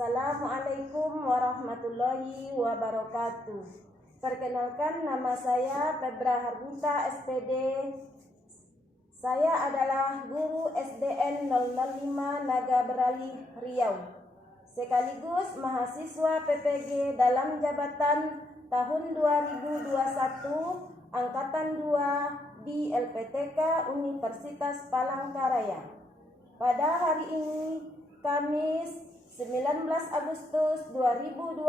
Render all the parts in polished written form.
Assalamualaikum warahmatullahi wabarakatuh. Perkenalkan, nama saya Febra Harunta SPD. Saya adalah guru SDN 005 Naga Beralih Riau, sekaligus mahasiswa PPG dalam jabatan tahun 2021 Angkatan 2 di LPTK Universitas Palangkaraya. Pada hari ini, Kamis 19 Agustus 2021,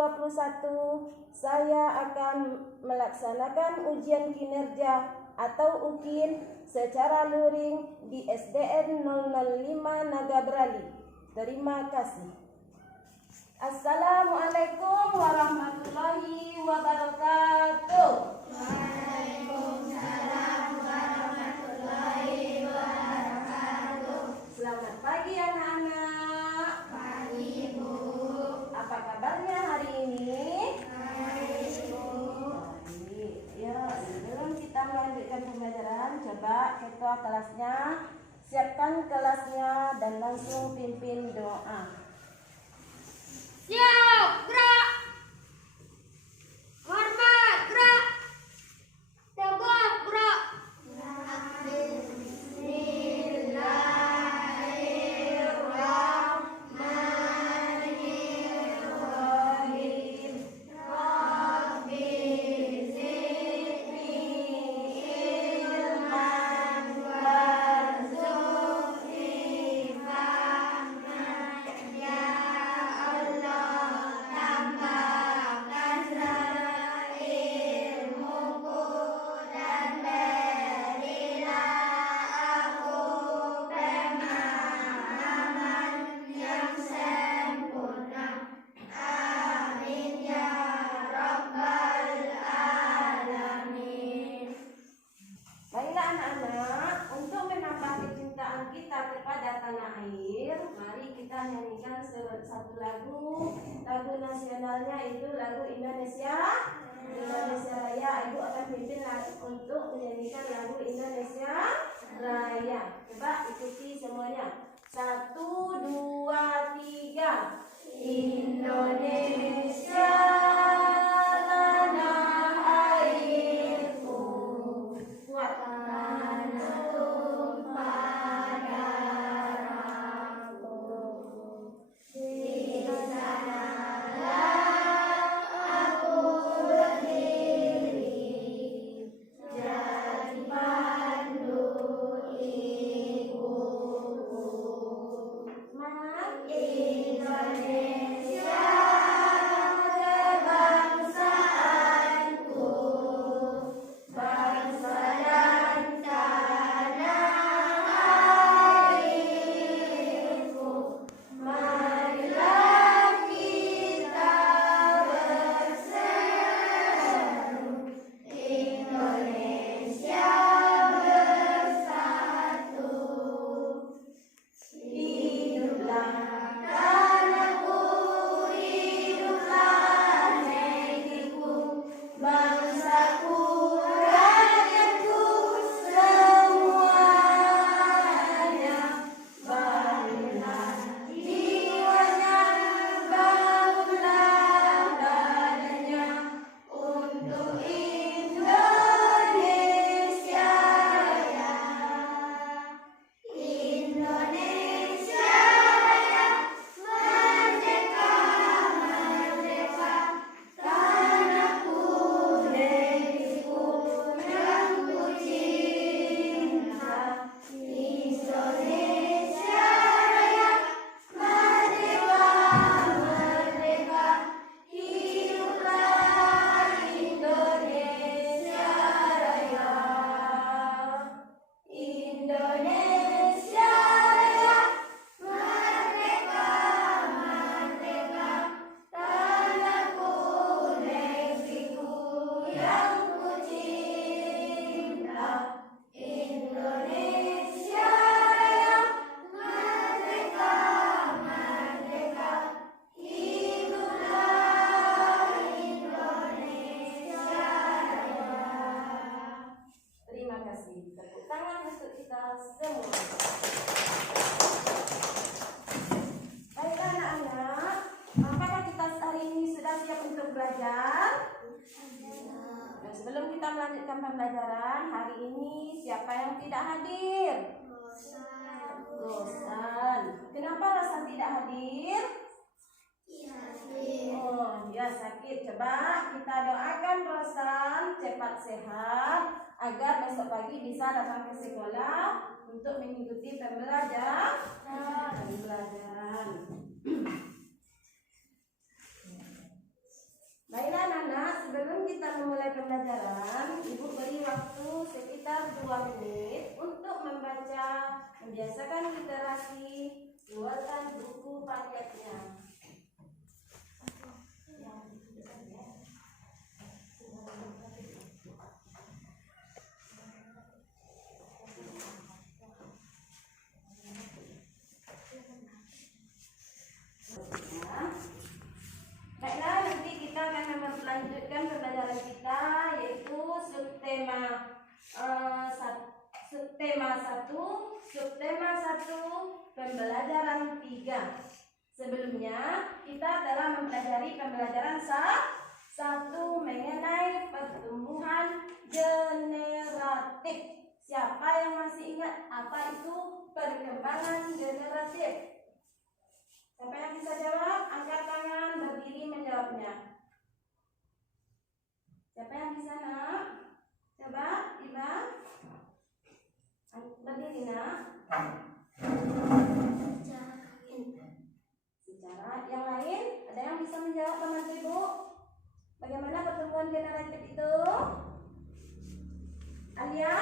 saya akan melaksanakan ujian kinerja atau UKIN secara luring di SDN 005 Naga Beralih. Terima kasih. Assalamualaikum warahmatullahi wabarakatuh. Waalaikumsalam warahmatullahi wabarakatuh. Selamat pagi anak-anak. Pagi, Bu. Apa kabarnya hari ini? Baik, Bu. Baik. Ya, sebelum kita melanjutkan pembelajaran, coba ketua kelasnya siapkan kelasnya dan langsung pimpin doa. Siap, gerak. Hormat, gerak. Tegak, gerak. Bismillahirrahmanirrahim. Rabbi zidni ilman warzuqni fahman. Ya Allah, tambahkan ilmuku dan berilah aku pemahaman yang sempurna. Amin ya rabbal alamin. Baiklah anak-anak, untuk menambah kecintaan kita kepada tanah air, mari kita nyanyikan satu lagu. Lagu nasionalnya itu lagu Indonesia Raya. Ibu akan pimpin untuk menyanyikan lagu Indonesia Raya. Coba ikuti semuanya. 1, 2, 3. Indonesia tanah airku, kuat Tanah tumpah darahku, di sanalah aku berdiri, jadi pandu ibuku. semangat. Indonesia Apakah kita hari ini sudah siap untuk belajar? Nah, sebelum kita melanjutkan pembelajaran, hari ini siapa yang tidak hadir? Rosan. Kenapa Rosan tidak hadir? Oh, dia sakit. Coba kita doakan Rosan cepat sehat agar besok pagi bisa datang ke sekolah untuk mengikuti pembelajaran. Baiklah anak-anak, sebelum kita memulai pembelajaran, Ibu beri waktu sekitar 2 menit untuk membiasakan literasi, keluarkan buku paketnya. Baiklah, nanti kita akan melanjutkan pembelajaran kita, yaitu subtema 1, pembelajaran 3. Sebelumnya kita telah mempelajari pembelajaran 1 mengenai pertumbuhan generatif. Siapa yang masih ingat apa itu perkembangan generatif? Siapa yang bisa jawab? Angkat tangan, berdiri menjawabnya. Siapa yang bisa, nak? Coba, Iba. Berdiri, nak. Secara yang lain, ada yang bisa menjawab teman Ibu? Bagaimana pertumbuhan generatif itu? Alia?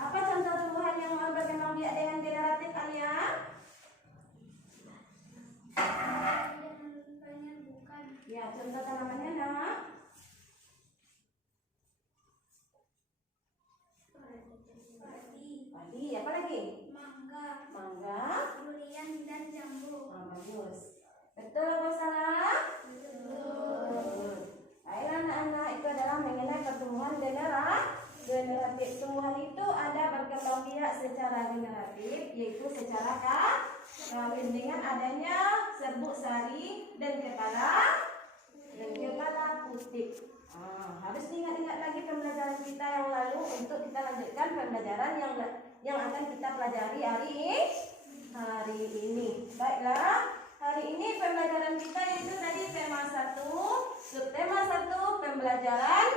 Apa contoh tumbuhan yang berkembang biak dengan generatif, Alia? Ya, contoh tanamannya, nak. Padi, apa lagi? Mangga, durian dan jambu. bagus. Betul atau salah? Betul. Baiklah anak-anak, itu adalah mengenai pertumbuhan generatif. Tumbuhan itu ada berkembang biak secara generatif, yaitu secara kawin dengan adanya serbuk sari dan kepala putih. Harus ingat-ingat lagi pembelajaran kita yang lalu untuk kita lanjutkan pembelajaran yang akan kita pelajari hari ini. Baiklah, hari ini pembelajaran kita itu tadi tema 1, subtema 1 pembelajaran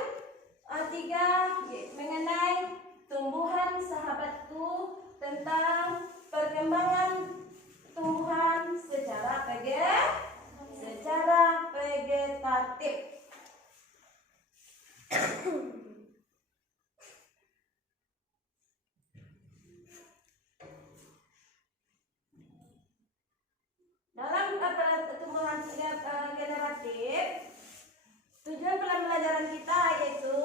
3 mengenai tumbuhan sahabatku, tentang perkembangan tumbuhan secara vegetatif. Dalam pertumbuhan generatif, tujuan pembelajaran kita yaitu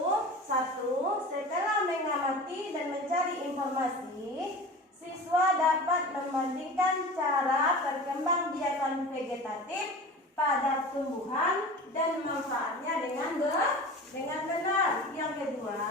1. Setelah mengamati dan mencari informasi, siswa dapat membandingkan cara perkembangbiakan vegetatif pada tumbuhan dan manfaatnya dengan benar. Yang kedua,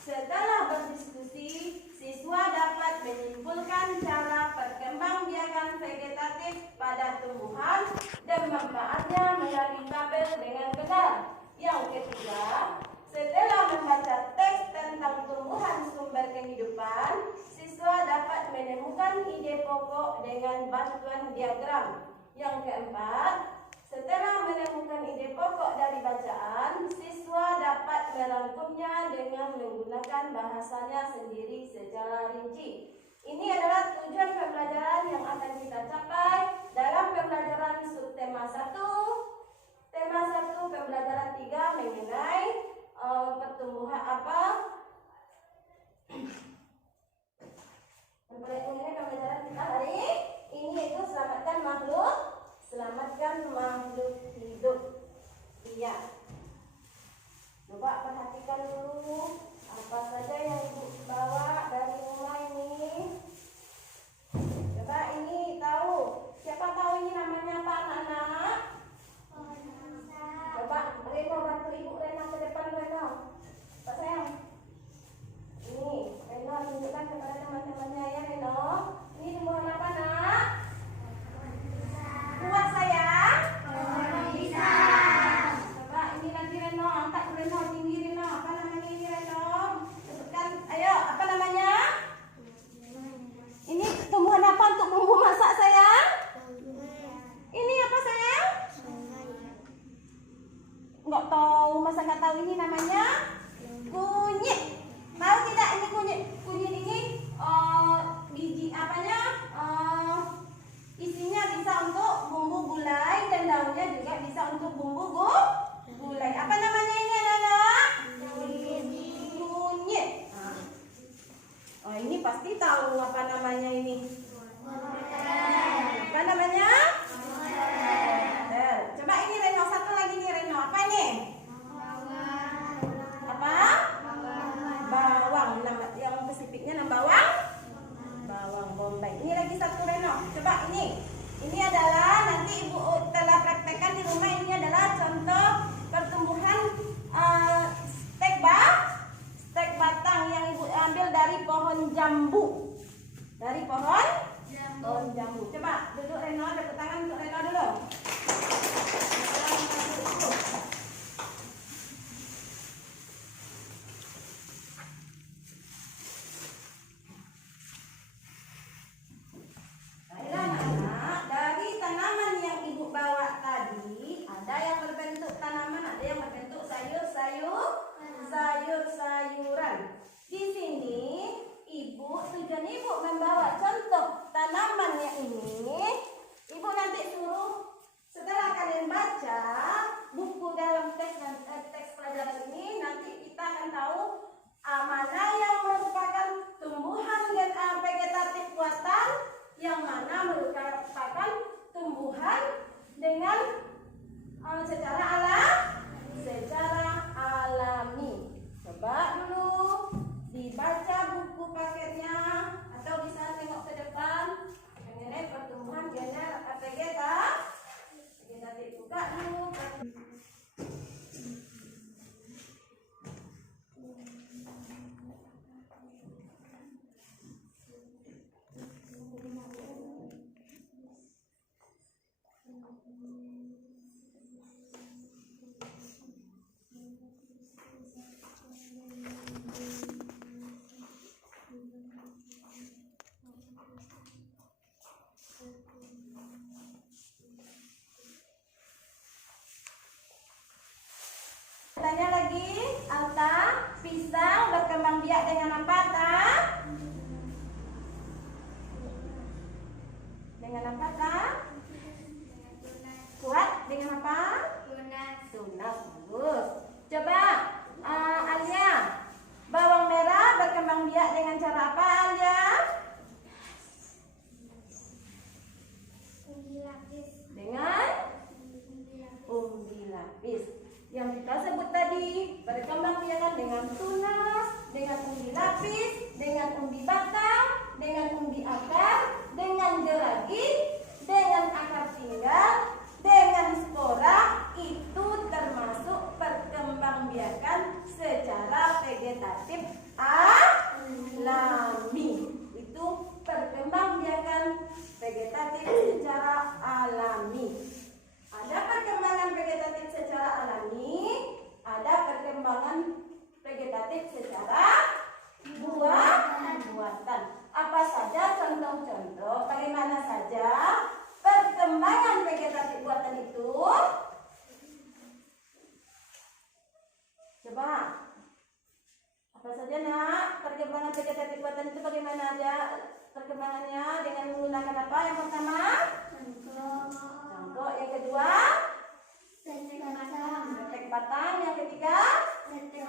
setelah berdiskusi, siswa dapat menyimpulkan cara perkembangbiakan vegetatif pada tumbuhan dan manfaatnya melalui tabel dengan benar. Yang ketiga, setelah membaca teks tentang tumbuhan sumber kehidupan, siswa dapat menemukan ide pokok dengan bantuan diagram. Yang keempat, setelah menemukan ide pokok dari bacaan, siswa dapat merangkumnya dengan menggunakan bahasanya sendiri secara rinci. Ini adalah tujuan pembelajaran yang akan kita capai dalam pembelajaran subtema 1. Tema 1 pembelajaran 3 mengenai pertumbuhan mengenai pembelajaran kita hari ini, yaitu selamatkan makhluk hidup. Iya. Coba perhatikan dulu apa saja yang Ibu bawa dari rumah ini. Coba ini tahu. Siapa tahu ini namanya apa, anak-anak? Coba Reno bantu Ibu Rena ke depan, Reno. Pak sayang. Ini Reno Coba ini adalah nanti ibu telah praktekkan di rumah. Ini adalah contoh pertumbuhan stek batang yang ibu ambil dari pohon jambu. Dari pohon jambu. Coba duduk Reno, tepuk tangan untuk Reno dulu. Baiklah anak-anak, dari tanaman yang ibu bawa tadi, ada yang berbentuk tanaman, ada yang berbentuk sayur-sayuran. Di sini tujuan ibu membawa contoh tanaman yang ini. Ibu nanti suruh setelah kalian baca buku dalam teks pelajaran ini, nanti kita akan tahu mana yang merupakan tumbuhan dan vegetatif buatan, yang mana merupakan tumbuhan dengan secara alami. Coba dulu dibaca buku paketnya atau bisa tengok ke depan mengenai pertumbuhan vegetatif. Buka dulu. Tanya lagi, Alta, pisang berkembang biak dengan apa, Ta? Dengan apa, Ta? Kuat dengan apa? Tunas. Bagus. Coba, Alia, bawang merah berkembang biak dengan cara apa, Alia? Dengan umbi lapis. Yang kita sebut tadi berkembang biakan dengan tunas, dengan umbi lapis, dengan umbi batang, dengan umbi akar, dengan geragi, dengan akar pinggang, dengan spora. Itu termasuk perkembangbiakan secara vegetatif alami. Itu perkembangbiakan vegetatif secara alami. Ada perkembangan vegetatif secara alami, ada perkembangan vegetatif secara buatan. Apa saja contoh-contoh, bagaimana saja perkembangan vegetatif buatan itu? Coba, apa saja nak? Perkembangan vegetatif buatan itu bagaimana aja perkembangannya? Dengan menggunakan apa? Yang pertama? Contoh. Yang kedua? Setek batang. Yang ketiga? Lanjut.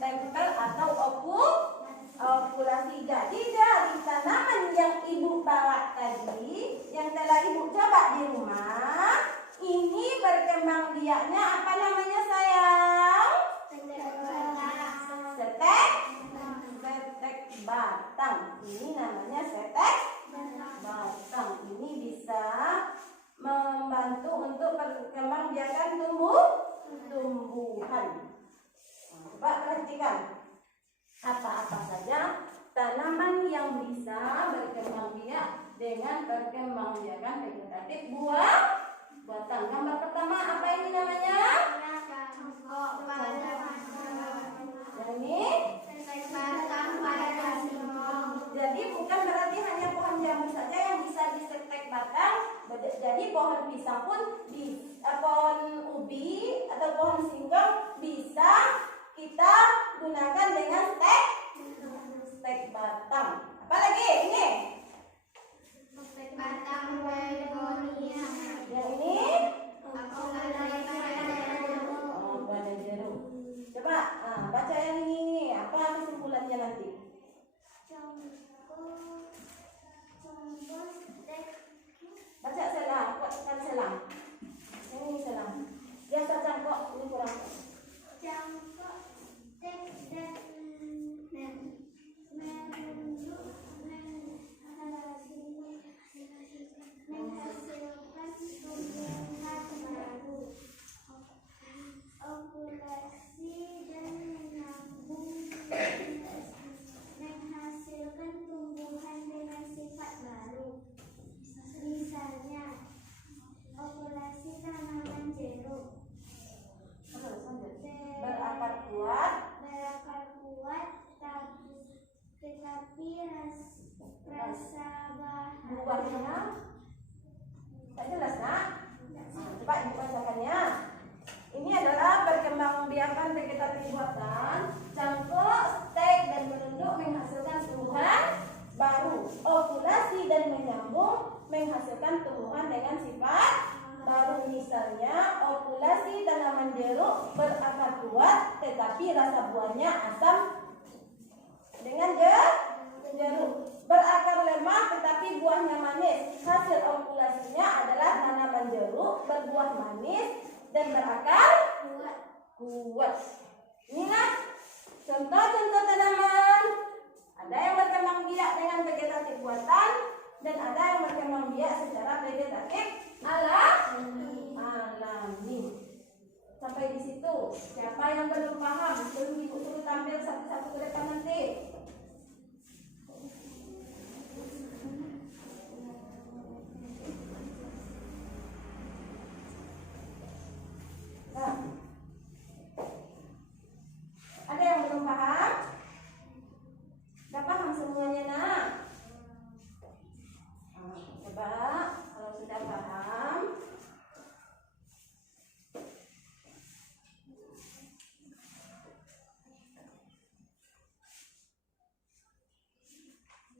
Tempel atau okulasi. Jadi dari tanaman yang ibu bawa tadi, yang telah ibu coba di rumah, ini berkembang biaknya apa namanya, sayang? Setek batang. Ini namanya setek batang. Ini bisa membantu untuk perkembangbiakan tumbuhan. Coba perhatikan apa-apa saja tanaman yang bisa berkembang biak dengan perkembangbiakan vegetatif buatan. Gambar pertama apa ini namanya? Ini jadi bukan berarti hanya pohon jambu saja yang bisa disetek batang. Jadi pohon pisang pun, pohon ubi atau pohon singkong bisa kita gunakan dengan stek batang. Apa lagi? Ini. Yang ini? Badan jeruk. Coba baca yang ini. Apa kesimpulannya nanti? Baca selang, kuatkan selang. Yang ini selang. Biasa cangkok, ini kurang tetapi rasa buahnya tak jelas nak? Coba dibacakannya. Ini adalah perkembangbiakan vegetatif buatan. Cangkok, stek dan menunduk menghasilkan tumbuhan baru. Okulasi dan menyambung menghasilkan tumbuhan dengan sifat baru. Misalnya okulasi tanaman jeruk berakar kuat tetapi rasa buahnya asam dengan jeruk. Berakar lemah tetapi buahnya manis. Hasil okulasinya adalah tanaman jeruk berbuah manis dan berakar kuat. Inilah contoh-contoh tanaman. Ada yang berkembang biak dengan vegetatif buatan dan ada yang berkembang biak secara vegetatif alami. Sampai di situ. Siapa yang belum paham? Belum ibu suruh tampil satu-satu ke depan nanti. Nah. Ada yang belum paham? Sudah paham semuanya nak? Coba kalau sudah paham,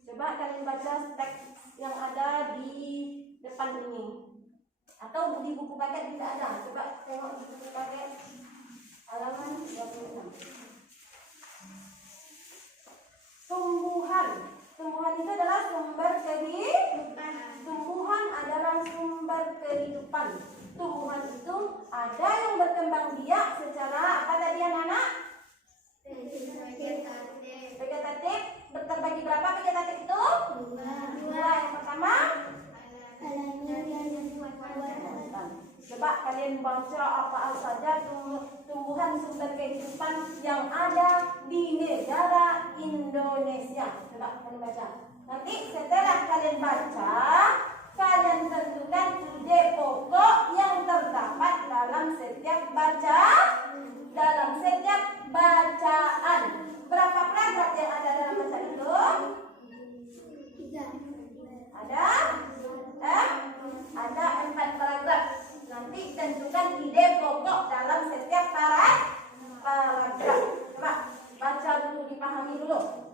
coba kalian baca teks yang ada di depan ini. Atau di buku paket tidak ada. Coba tengok di buku paket halaman 26. Tumbuhan itu adalah sumber kehidupan. Tumbuhan adalah sumber kehidupan. Tumbuhan itu ada yang berkembang biak secara apa tadi anak-anak? Vegetatif. Terbagi berapa vegetatif itu? Dua. Yang pertama? Coba kalian baca apa saja tumbuhan sumber kehidupan yang ada di negara Indonesia. Coba kalian baca. Nanti setelah kalian baca, kalian tentukan ide pokok yang terdapat dalam setiap bacaan. Berapa paragraf yang ada dalam bacaan itu? 3. Ada 4 paragraf. Nanti tentukan ide pokok dalam setiap paragraf. Coba baca dulu, dipahami dulu.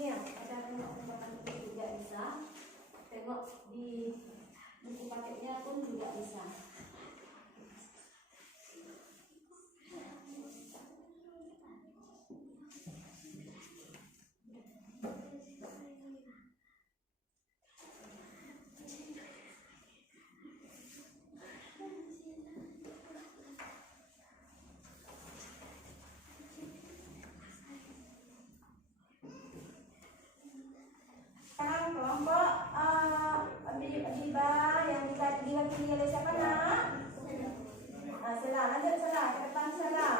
Nih, ada tengok juga bisa. Tengok di buku paketnya pun juga bisa. Kelompok Abiba yang diwakili oleh siapa nak? Selah, lanjut selah, ke depan selah.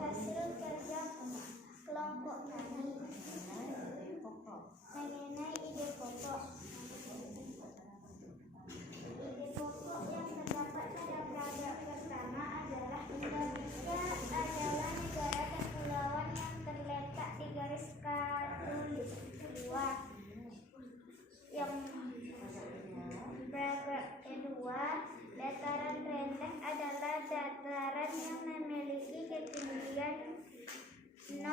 Hasil kerja kelompok kami mengenai ide pokok. Ide pokok yang terdapat pada paragraf pertama adalah Indonesia adalah negara kepulauan yang terletak di garis khatulistiwa. Yang paragraf kedua, dataran rendah adalah dataran yang memiliki ketinggian 0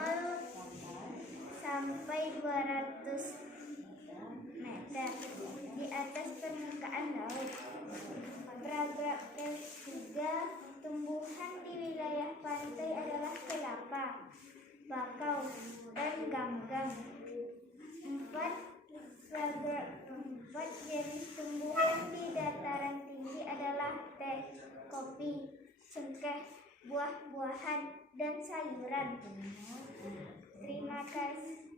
sampai 200 meter di atas permukaan laut. Paragraf ketiga, tumbuhan di ganggang. 4 jenis tumbuhan di dataran tinggi adalah teh, kopi, cengkeh, buah-buahan, dan sayuran. Terima kasih.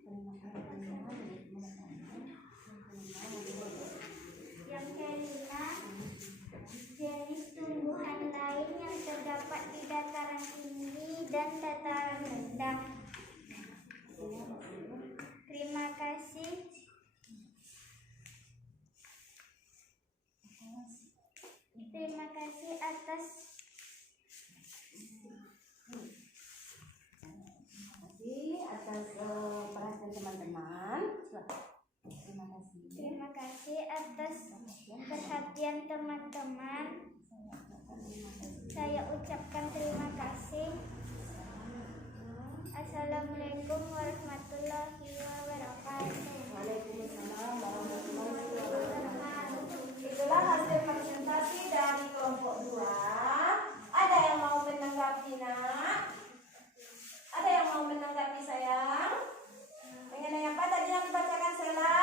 Yang kelima, jenis tumbuhan lain yang terdapat di dataran tinggi dan dataran rendah. Terima kasih. Terima kasih atas perhatian teman-teman. Terima kasih. Terima kasih atas perhatian teman-teman. Saya ucapkan terima kasih. Assalamualaikum warahmatullahi wabarakatuh. Waalaikumsalam warahmatullahi wabarakatuh. Itulah hasil presentasi dari kelompok 2. Ada yang mau menanggapi, Nak? Ada yang mau menanggapi, sayang? Mengenai apa tadi yang dibacakan, Sela?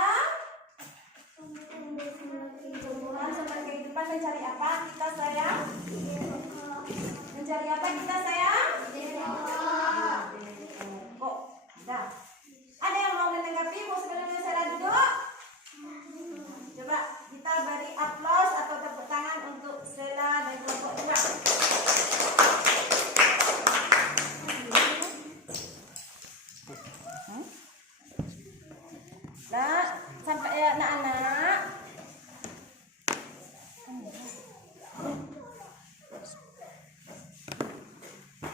Tumbuhan sumber kehidupan. Mencari apa kita, sayang? Mencari apa kita, sayang? Kok? Dah. Ada yang mau menanggapi sebelumnya Sela duduk? Coba kita beri aplaus atau tepuk tangan untuk Sela dan kelompok 2. Nah, sampai ya anak-anak.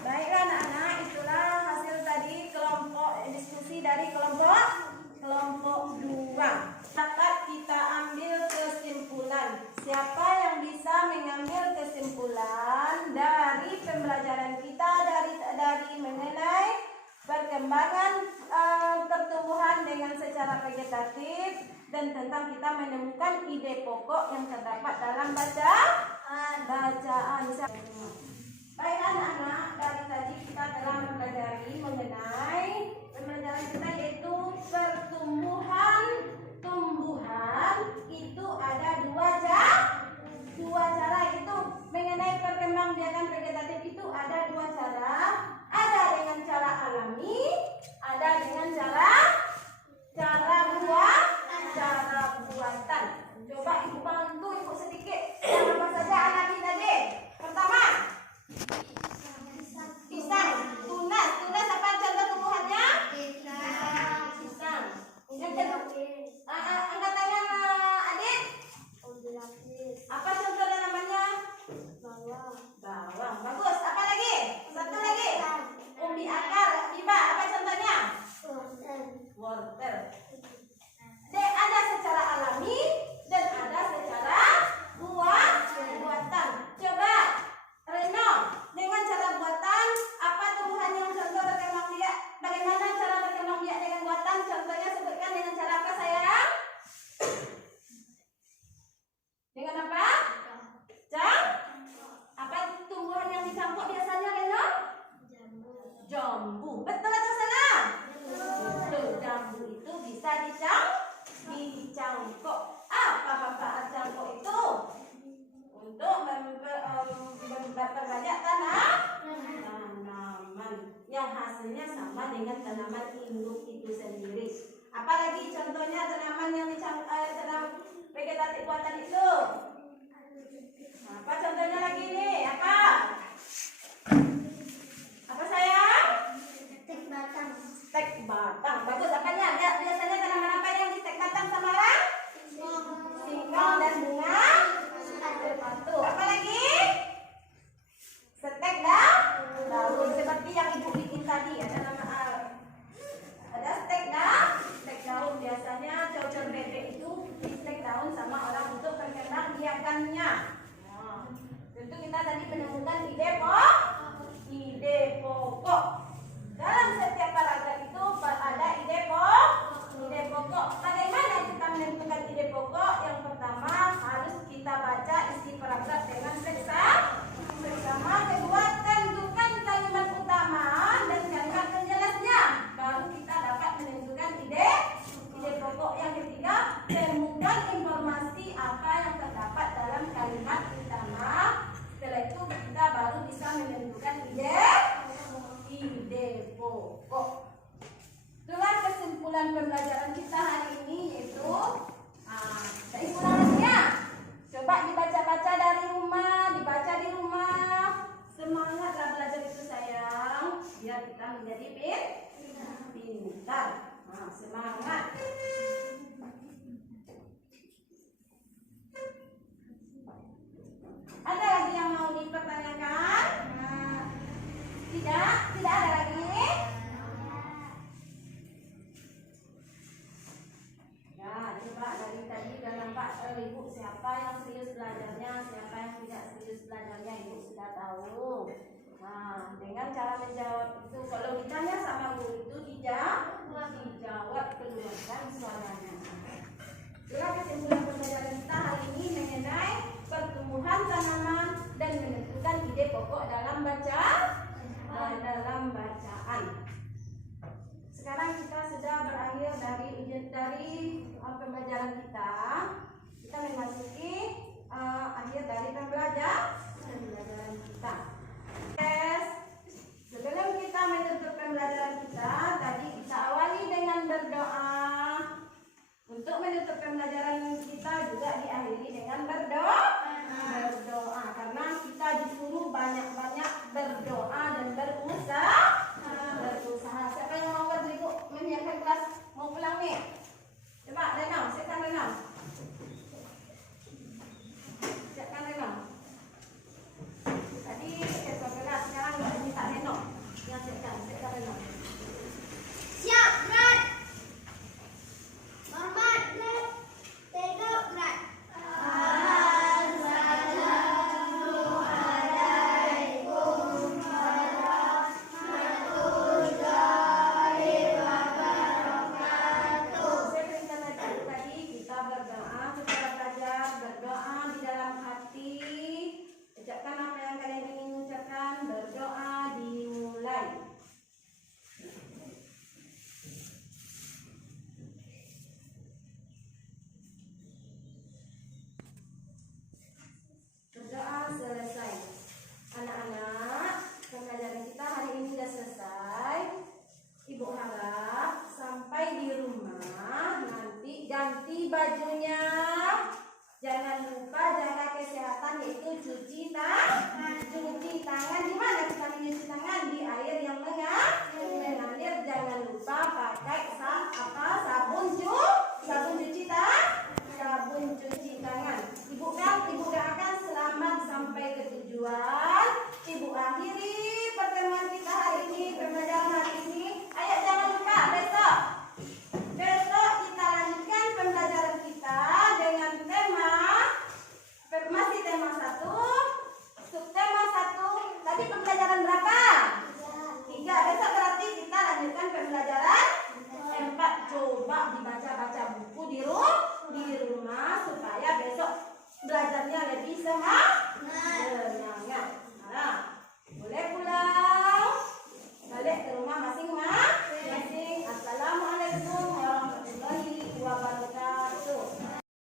Baiklah anak-anak, itulah hasil tadi diskusi dari kelompok 2. Dapat kita ambil kesimpulan. Siapa yang bisa mengambil kesimpulan dari pembelajaran kita dari mengenai perkembangan pertumbuhan dengan secara vegetatif dan tentang kita menemukan ide pokok yang terdapat dalam bacaan. Baik anak-anak, dari tadi kita telah mempelajari mengenai pembelajaran kita yaitu pertumbuhan. Itu ada dua cara itu mengenai perkembangbiakan vegetatif itu ada 2 cara. Ada dengan cara alami, ada dengan cara buatan. Coba ibu bantu ibu sedikit. Apa saja alami tadi? Pertama, pisang, tunas. Tunas apa contoh tumbuhannya? Pisang. Yang kedua, angkat tangan adik. Apa contoh tanamannya? Bawang. Bagus. Apa lagi? Satu lagi. Umbi akar, tiba. Apa contohnya? Wortel. Ada secara alami dan ada secara buatan. Coba Reno, dengan cara buatan apa tumbuhan yang contoh berkembang biak? Bagaimana cara berkembang biak dengan buatan? Contohnya sebutkan dengan cara apa, sayang? Dengan apa? Apa tumbuhan yang dicangkok biasanya, Reno? Jambu. Betul atau salah? Betul. Jambu itu bisa dicangkok. Apa manfaat cangkok itu? Untuk memperbanyak tanaman yang hasilnya sama dengan tanaman induk itu sendiri. Apalagi contohnya tanaman yang tanaman vegetatif buatan itu? Apa contohnya lagi nih? Apa sayang? Stek batang. Bagus. Apanya? Biasanya tanaman apa yang di stek batang sama orang? Singkong dan bunga batu. Apa lagi? Stek daun. Seperti yang ibu bikin tadi. Ada stek daun. Biasanya cocor bebek itu di stek daun sama orang untuk perkembangbiakannya. Tentu kita tadi menemukan ide menentukan ide pokok. Itulah kesimpulan pembelajaran kita hari ini, yaitu kesimpulannya. Coba dibaca-baca dari rumah, dibaca di rumah. Semangatlah belajar itu sayang, biar kita menjadi pintar. Semangat. Ada lagi yang mau dipertanyakan? Tidak ada lagi. Ya, coba dari tadi sudah nampak Ibu siapa yang serius belajarnya, siapa yang tidak serius belajarnya, Ibu sudah tahu. Nah, dengan cara menjawab itu, kalau ditanya sama guru itu dijawab, keluarkan suaranya. Itulah kesimpulan pembelajaran kita hari ini mengenai pertumbuhan tanaman dan menentukan ide pokok dalam bacaan. Sekarang kita sudah berakhir dari pembelajaran kita. Kita memasuki akhir dari pembelajaran kita. Sebelum kita menutup pembelajaran kita, tadi kita awali dengan berdoa. Untuk menutup pembelajaran kita juga diakhiri dengan berdoa, karena kita disuruh banyak-banyak berdoa dan berusaha. Siapa yang mau Bu menyiapkan kelas mau pulang nih? Coba Renang, siapkan Renang. Tadi kelas kelas, sekarang minta Renang. Yang siapkan Renang. Siap, Brad. Hormat, Brad. Tegak, Brad. Ganti bajunya, jangan lupa jaga kesehatan, yaitu cuci tangan. Di mana kita mencuci tangan? Di air yang mengalir. Jangan lupa pakai sabun cuci tangan. Ibu doakan selamat sampai ke tujuan. Ibu akhiri pertemuan kita hari ini, pembelajaran hari ini. Ayo jangan lupa besok kita lanjutkan pembelajaran kita dengan masih tema 1, subtema 1. Tadi pembelajaran berapa? 3. Besok berarti kita lanjutkan pembelajaran 4. Coba dibaca-baca buku di rumah supaya besok belajarnya lebih semangat.